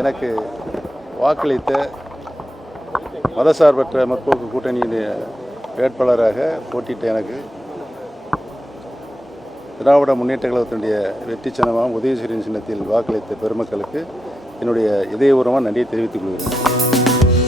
எனக்கு வாக்களித்த மதசார்பற்ற முற்போக்கு கூட்டணியின் வேட்பாளராக போட்டியிட்ட எனக்கு திராவிட முன்னேற்ற கழகத்தினுடைய வெற்றி சின்னமாகவும் உதயசூரியன் சின்னத்தில் வாக்களித்த பெருமக்களுக்கு என்னுடைய இதயபூர்வமான நன்றியை தெரிவித்துக் கொள்கிறேன்.